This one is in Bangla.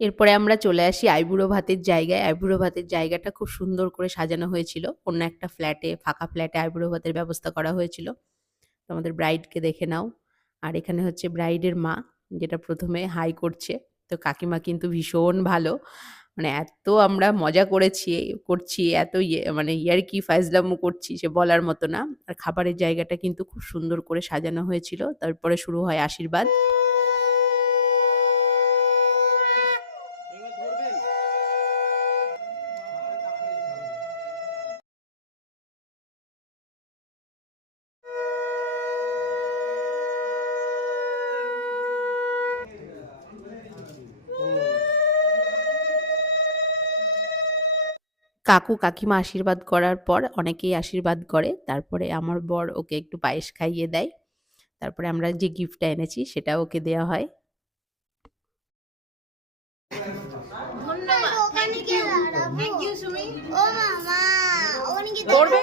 এরপরে আমরা চলে আসি আইবুড়ো ভাতের জায়গায়। আইবুড়ো ভাতের জায়গাটা খুব সুন্দর করে সাজানো হয়েছিল। অন্য একটা ফ্ল্যাটে, ফাঁকা ফ্ল্যাটে আইবুড়ো ভাতের ব্যবস্থা করা হয়েছিল। তো আমাদের ব্রাইডকে দেখে নাও। আর এখানে হচ্ছে ব্রাইডের মা, যেটা ১ম এ হাই করছে। তো কাকিমা কিন্তু ভীষণ ভালো। মানে এত আমরা মজা করছি, এত মানে ইয়ার্কি ফাজলামো করছি সে বলার মতো না। আর খাবারের জায়গাটা কিন্তু খুব সুন্দর করে সাজানো হয়েছিল। তারপরে শুরু হয় আশীর্বাদ। কাকু কাকিমা আশীর্বাদ করার পর অনেকেই আশীর্বাদ করে। তারপরে আমার বর ওকে একটু পায়েস খাইয়ে দেয়। তারপরে আমরা যে গিফটটা এনেছি সেটা ওকে দেয়া হয়। ধন্যবাদ। Thank you Sumi. ও মামা,